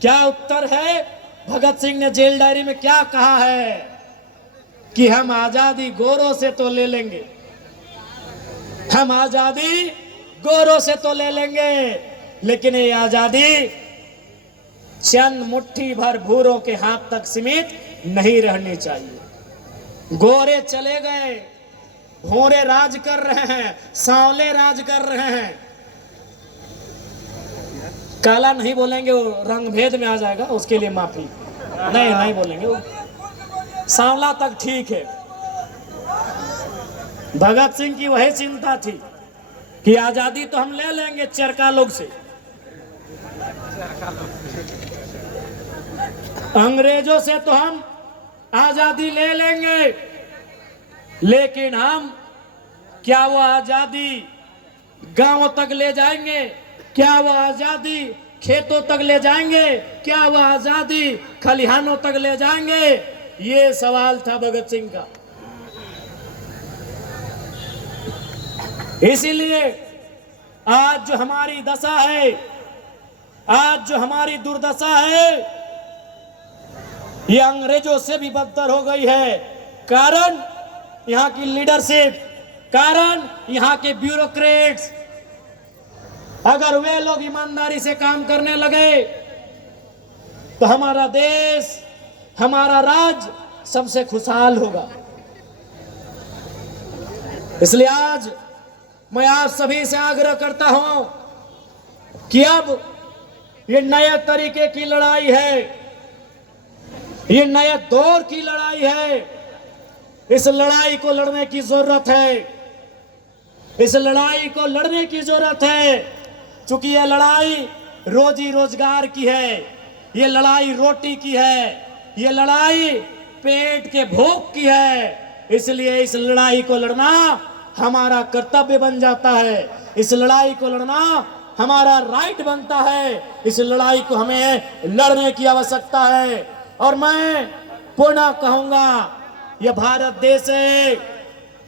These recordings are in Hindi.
क्या उत्तर है? भगत सिंह ने जेल डायरी में क्या कहा है कि हम आजादी गोरों से तो ले लेंगे, हम आजादी गोरों से तो ले लेंगे, लेकिन ये आजादी चंद मुट्ठी भर भूरों के हाथ तक सीमित नहीं रहनी चाहिए। गोरे चले गए, भोरे राज कर रहे हैं, सांवले राज कर रहे हैं। काला नहीं बोलेंगे, वो रंग भेद में आ जाएगा, उसके लिए माफी। नहीं बोलेंगे, वो सांवला तक ठीक है। भगत सिंह की वही चिंता थी कि आजादी तो हम ले लेंगे चरका लोग से, अंग्रेजों से तो हम आजादी ले लेंगे, लेकिन हम क्या वो आजादी गांवों तक ले जाएंगे? क्या वो आजादी खेतों तक ले जाएंगे? क्या वो आजादी खलिहानों तक ले जाएंगे? ये सवाल था भगत सिंह का। इसीलिए आज जो हमारी दशा है, आज जो हमारी दुर्दशा है, ये अंग्रेजों से भी बदतर हो गई है। कारण यहाँ की लीडरशिप, कारण यहाँ के ब्यूरोक्रेट्स। अगर वे लोग ईमानदारी से काम करने लगे तो हमारा देश, हमारा राज्य सबसे खुशहाल होगा। इसलिए आज मैं आप सभी से आग्रह करता हूं कि अब ये नए तरीके की लड़ाई है, ये नए दौर की लड़ाई है। इस लड़ाई को लड़ने की जरूरत है, इस लड़ाई को लड़ने की जरूरत है, क्योंकि ये लड़ाई रोजी रोजगार की है, ये लड़ाई रोटी की है, ये लड़ाई पेट के भूख की है। इसलिए इस लड़ाई को लड़ना हमारा कर्तव्य बन जाता है, इस लड़ाई को लड़ना हमारा राइट बनता है, इस लड़ाई को हमें लड़ने की आवश्यकता है। और मैं पुनः कहूंगा, यह भारत देश है,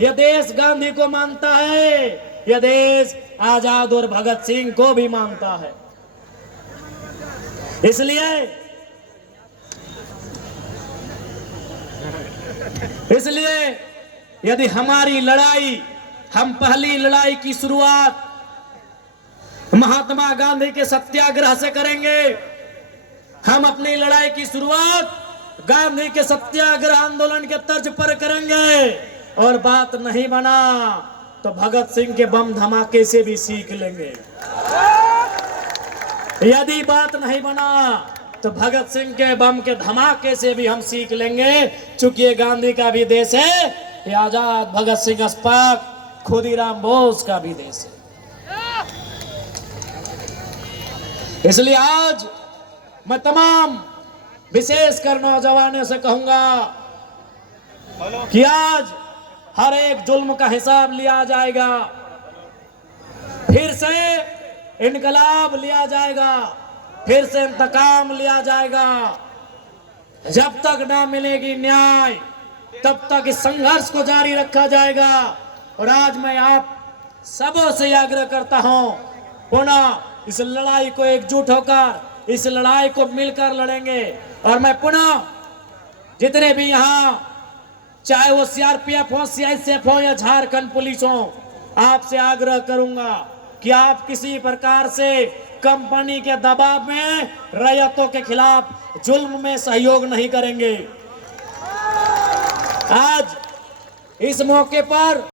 यह देश गांधी को मानता है, यह देश आजाद और भगत सिंह को भी मानता है। इसलिए यदि हमारी लड़ाई, हम पहली लड़ाई की शुरुआत महात्मा गांधी के सत्याग्रह से करेंगे, हम अपनी लड़ाई की शुरुआत गांधी के सत्याग्रह आंदोलन के तर्ज पर करेंगे, और बात नहीं बना तो भगत सिंह के बम धमाके से भी सीख लेंगे। यदि बात नहीं बना तो भगत सिंह के बम के धमाके से भी हम सीख लेंगे, चूंकि ये गांधी का भी देश है, ये आजाद भगत सिंह अस्पाक खुदीराम बोस का भी देश है। इसलिए आज मैं तमाम विशेषकर नौजवानों से कहूंगा कि आज हर एक जुल्म का हिसाब लिया जाएगा, फिर से इनकलाब लिया जाएगा, फिर से इंतकाम लिया जाएगा। जब तक ना मिलेगी न्याय तब तक इस संघर्ष को जारी रखा जाएगा। और आज मैं आप सबों से आग्रह करता हूं, पुनः इस लड़ाई को एकजुट होकर, इस लड़ाई को मिलकर लड़ेंगे। और मैं पुनः जितने भी यहाँ, चाहे वो सीआरपीएफ हो, सीआईएसएफ हो या झारखंड पुलिस हो, आपसे आग्रह करूंगा कि आप किसी प्रकार से कंपनी के दबाव में रैयतों के खिलाफ जुल्म में सहयोग नहीं करेंगे। आज इस मौके पर